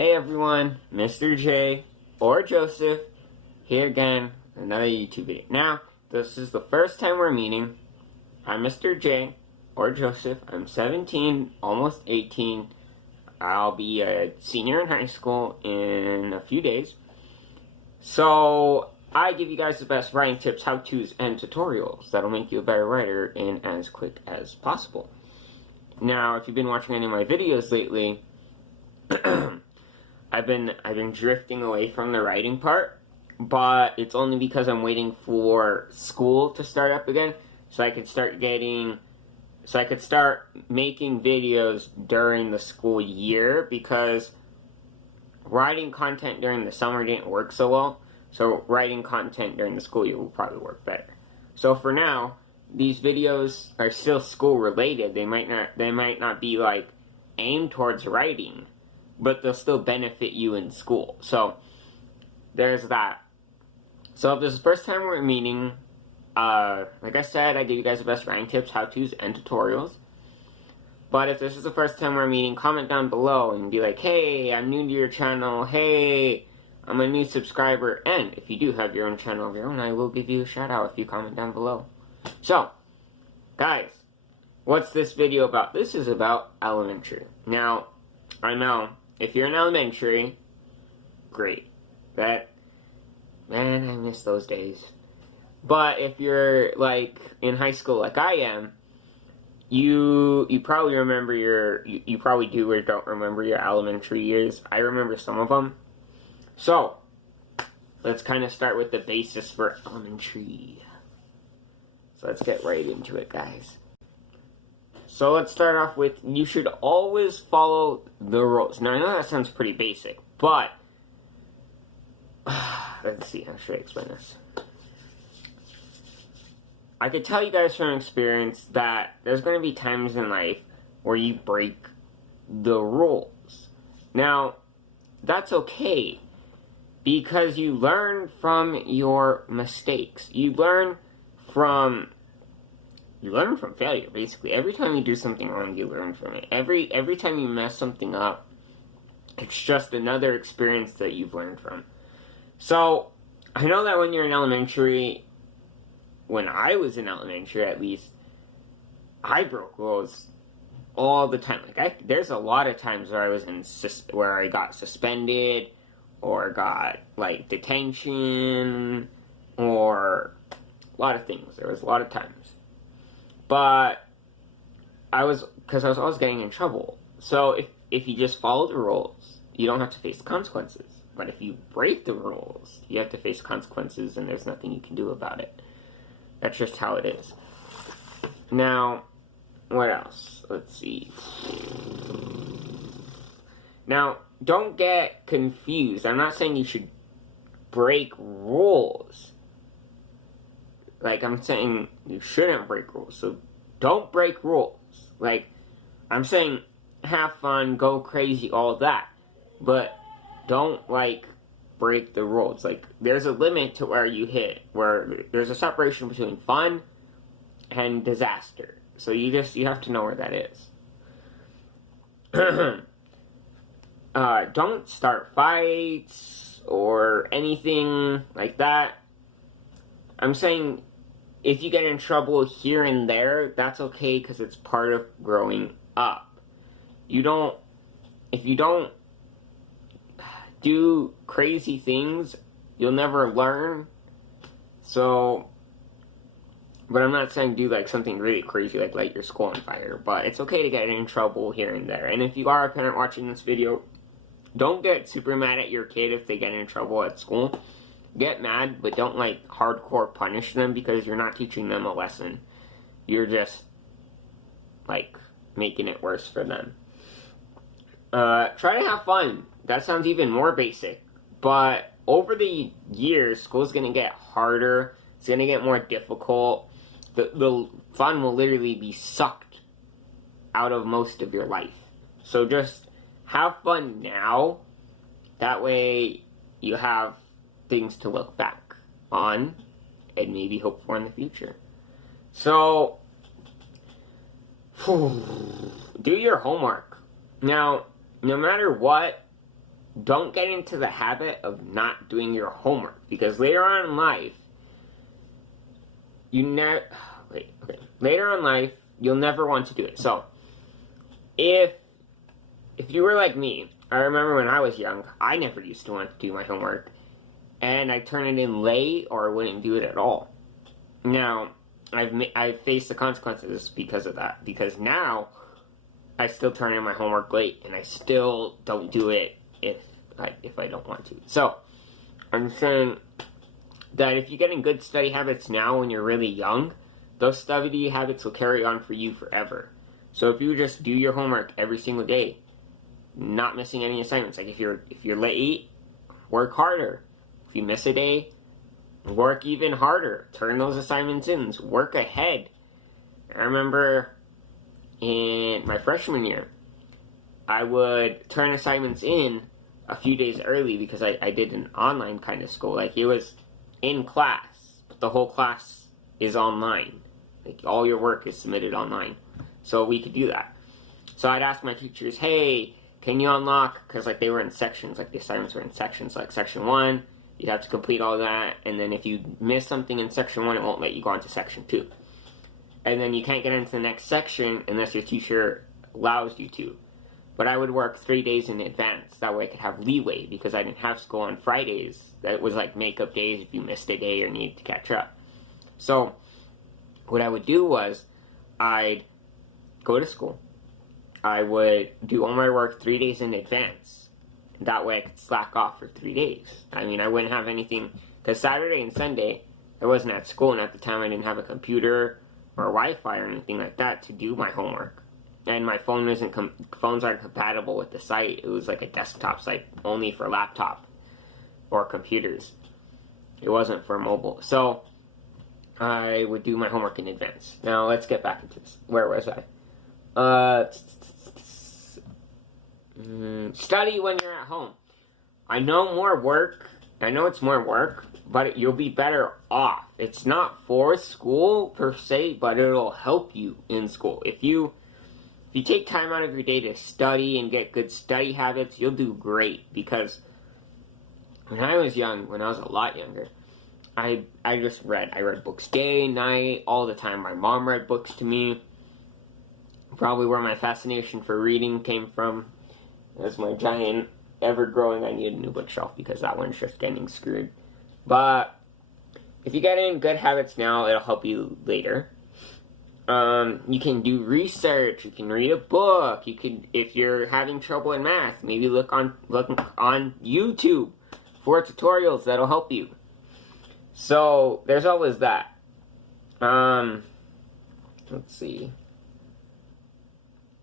Hey everyone, Mr. J or Joseph here again, another YouTube video. Now, this is the first time we're meeting. I'm Mr. J or Joseph. I'm 17, almost 18. I'll be a senior in high school in a few days. So, I give you guys the best writing tips, how-tos, and tutorials that'll make you a better writer in as quick as possible. Now, if you've been watching any of my videos lately, I've been drifting away from the writing part, but it's only because I'm waiting for school to start up again, so I could start making videos during the school year, because writing content during the summer didn't work so well, so writing content during the school year will probably work better. So for now, these videos are still school related. They might not be like aimed towards writing, but they'll still benefit you in school. So, there's that. So, if this is the first time we're meeting, like I said, I give you guys the best writing tips, how-tos, and tutorials. But if this is the first time we're meeting, comment down below and be like, hey, I'm new to your channel, hey, I'm a new subscriber, and if you do have your own channel of your own, I will give you a shout-out if you comment down below. So, guys, what's this video about? This is about elementary. Now, I know, if you're in elementary, great. Man, I miss those days. But if you're, like, in high school like I am, you probably remember you probably do or don't remember your elementary years. I remember some of them. So, let's kind of start with the basis for elementary. So let's get right into it, guys. So let's start off with, you should always follow the rules. Now, I know that sounds pretty basic, but let's see, how should I explain this? I could tell you guys from experience that there's going to be times in life where you break the rules. Now, that's okay, because you learn from your mistakes. You learn from failure, basically. Every time you do something wrong, you learn from it. Every time you mess something up, it's just another experience that you've learned from. So, I know that when you're in elementary, when I was in elementary at least, I broke rules all the time. Like, there's a lot of times where where I got suspended, or got, like, detention, or a lot of things. There was a lot of times. But because I was always getting in trouble. So if you just follow the rules, you don't have to face the consequences. But if you break the rules, you have to face consequences, and there's nothing you can do about it. That's just how it is. Now, what else? Let's see. Now, don't get confused. I'm not saying you should break rules. Like, I'm saying you shouldn't break rules, so don't break rules. Like, I'm saying have fun, go crazy, all that, but don't, like, break the rules. Like, there's a limit to where you hit, where there's a separation between fun and disaster. So you have to know where that is. Don't start fights or anything like that. I'm saying, if you get in trouble here and there, that's okay, because it's part of growing up. If you don't do crazy things, you'll never learn. So, but I'm not saying do, like, something really crazy, like light your school on fire, but it's okay to get in trouble here and there. And if you are a parent watching this video, don't get super mad at your kid if they get in trouble at school. Get mad, but don't, like, hardcore punish them, because you're not teaching them a lesson. You're just, like, making it worse for them. Try to have fun. That sounds even more basic. But over the years, school's going to get harder. It's going to get more difficult. The fun will literally be sucked out of most of your life. So just have fun now. That way you have things to look back on and maybe hope for in the future. So, do your homework. Now, no matter what, don't get into the habit of not doing your homework, because later on in life, later on in life, you'll never want to do it. So, if you were like me, I remember when I was young, I never used to want to do my homework, and I turn it in late or I wouldn't do it at all. Now, I've faced the consequences because of that, because now I still turn in my homework late, and I still don't do it if I don't want to. So, I'm saying that if you get in good study habits now when you're really young, those study habits will carry on for you forever. So if you just do your homework every single day, not missing any assignments, like if you're late, work harder. If you miss a day, work even harder. Turn those assignments in. Work ahead. I remember in my freshman year, I would turn assignments in a few days early because I did an online kind of school. Like, it was in class, but the whole class is online. Like, all your work is submitted online. So we could do that. So I'd ask my teachers, hey, can you unlock, because like they were in sections, like the assignments were in sections, like section 1, you'd have to complete all that, and then if you miss something in section 1, it won't let you go on to section 2. And then you can't get into the next section unless your teacher allows you to. But I would work 3 days in advance, that way I could have leeway, because I didn't have school on Fridays. That was like makeup days if you missed a day or needed to catch up. So what I would do was, I'd go to school. I would do all my work 3 days in advance. That way I could slack off for 3 days. I mean, I wouldn't have anything, because Saturday and Sunday, I wasn't at school, and at the time I didn't have a computer or Wi-Fi or anything like that to do my homework. And my phone phones aren't compatible with the site. It was like a desktop site, only for laptop or computers. It wasn't for mobile. So I would do my homework in advance. Now let's get back into this. Where was I? Study when you're at home. I know it's more work, but you'll be better off. It's not for school per se, but it'll help you in school. If you take time out of your day to study and get good study habits, you'll do great. Because when I was young, when I was a lot younger, I read books day, night, all the time. My mom read books to me. Probably where my fascination for reading came from. As my giant, ever-growing, I need a new bookshelf because that one's just getting screwed. But if you get in good habits now, it'll help you later. You can do research. You can read a book. You can, if you're having trouble in math, maybe look on YouTube for tutorials that'll help you. So there's always that. Let's see.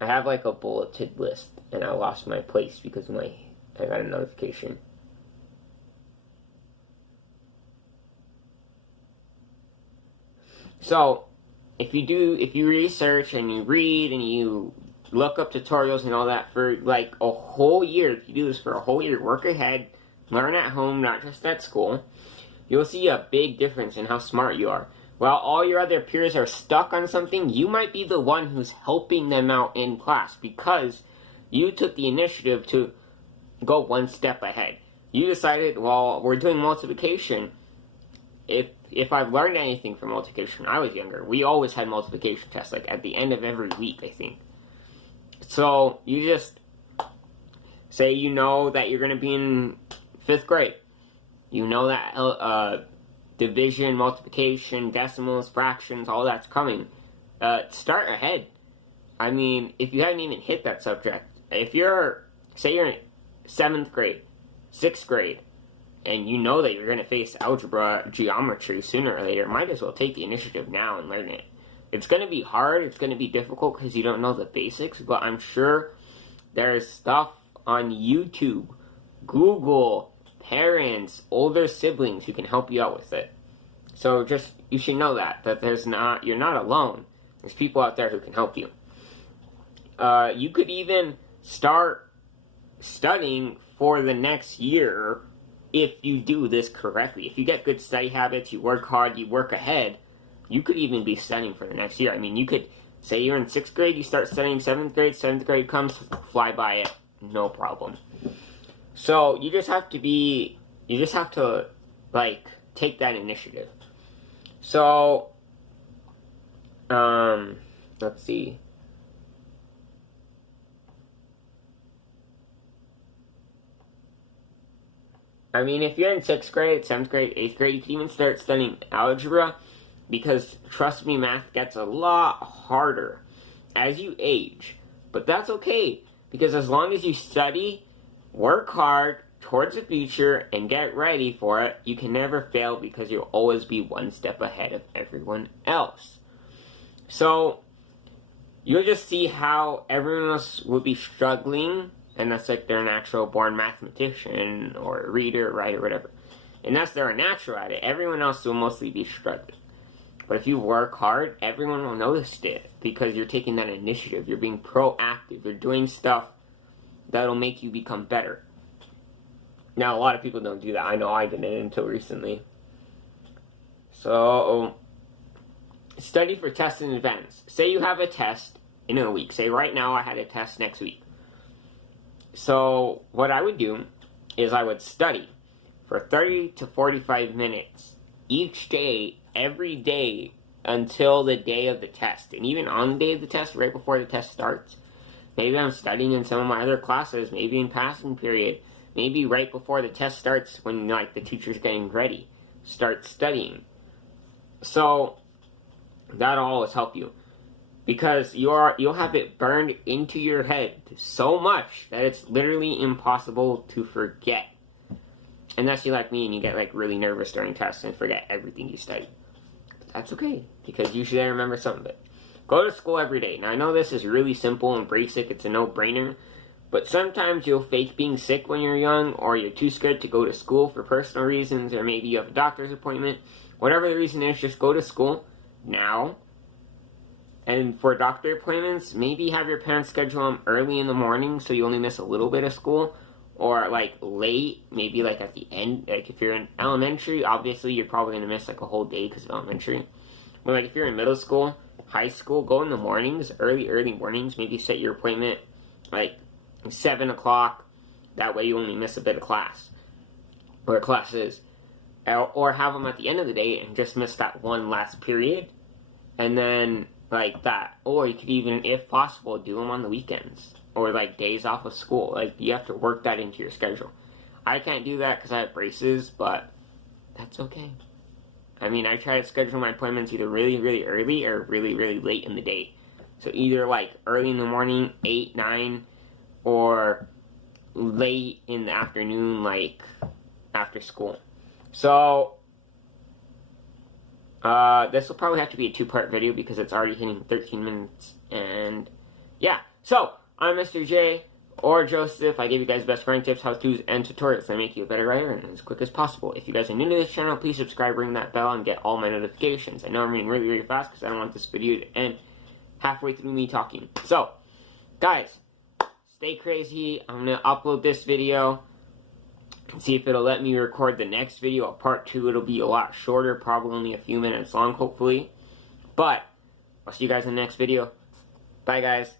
I have like a bulleted list, and I lost my place because I got a notification. So, if you research and you read and you look up tutorials and all that for like a whole year, if you do this for a whole year, work ahead, learn at home, not just at school, you'll see a big difference in how smart you are. While all your other peers are stuck on something, you might be the one who's helping them out in class because you took the initiative to go one step ahead. You decided, well, we're doing multiplication. If I've learned anything from multiplication when I was younger, we always had multiplication tests, like at the end of every week, I think. So you just say you know that you're going to be in 5th grade. You know that division, multiplication, decimals, fractions, all that's coming. Start ahead. I mean, if you haven't even hit that subject, say you're in 7th grade, 6th grade, and you know that you're going to face algebra, geometry sooner or later, might as well take the initiative now and learn it. It's going to be hard, it's going to be difficult because you don't know the basics, but I'm sure there's stuff on YouTube, Google, parents, older siblings who can help you out with it. So you should know that you're not alone. There's people out there who can help you. You could even start studying for the next year if you do this correctly. If you get good study habits, you work hard, you work ahead, you could even be studying for the next year. I mean, you could say you're in 6th grade, you start studying 7th grade, 7th grade comes, fly by it, no problem. So you just have to like take that initiative. So let's see. I mean, if you're in 6th grade, 7th grade, 8th grade, you can even start studying algebra, because trust me, math gets a lot harder as you age. But that's okay, because as long as you study, work hard towards the future, and get ready for it, you can never fail, because you'll always be one step ahead of everyone else. So you'll just see how everyone else will be struggling, and that's like they're an actual born mathematician or reader, writer, whatever. And that's they're a natural at it. Everyone else will mostly be struggling. But if you work hard, everyone will notice it, because you're taking that initiative. You're being proactive. You're doing stuff that'll make you become better. Now, a lot of people don't do that. I know I didn't until recently. So, study for tests in advance. Say you have a test in a week. Say right now I had a test next week. So what I would do is I would study for 30 to 45 minutes each day, every day, until the day of the test. And even on the day of the test, right before the test starts. Maybe I'm studying in some of my other classes, maybe in passing period, maybe right before the test starts when like the teacher's getting ready. Start studying. So that'll always help you, because you'll have it burned into your head so much that it's literally impossible to forget. Unless you're like me and you get like really nervous during tests and forget everything you studied. But that's okay, because usually I remember some of it. Go to school every day. Now I know this is really simple and basic, it's a no-brainer, but sometimes you'll fake being sick when you're young, or you're too scared to go to school for personal reasons, or maybe you have a doctor's appointment. Whatever the reason is, just go to school now. And for doctor appointments, maybe have your parents schedule them early in the morning so you only miss a little bit of school. Or like late, maybe like at the end. Like if you're in elementary, obviously you're probably going to miss like a whole day because of elementary. But like if you're in middle school, high school, go in the mornings, early mornings. Maybe set your appointment like 7 o'clock. That way you only miss a bit of class. Or classes. Or have them at the end of the day and just miss that one last period. And then like that. Or you could even, if possible, do them on the weekends. Or like days off of school. Like you have to work that into your schedule. I can't do that because I have braces, but that's okay. I mean, I try to schedule my appointments either really, really early or really, really late in the day. So either like early in the morning, 8, 9, or late in the afternoon, like after school. So this will probably have to be a 2-part video because it's already hitting 13 minutes. And yeah, so I'm Mr. J or Joseph. I give you guys best writing tips, how-tos, and tutorials that make you a better writer and as quick as possible. If you guys are new to this channel, please subscribe, ring that bell, and get all my notifications. I know I'm reading really, really fast because I don't want this video to end halfway through me talking. So, guys, stay crazy. I'm going to upload this video and see if it'll let me record the next video, a part 2. It'll be a lot shorter, probably only a few minutes long, hopefully. But I'll see you guys in the next video. Bye, guys.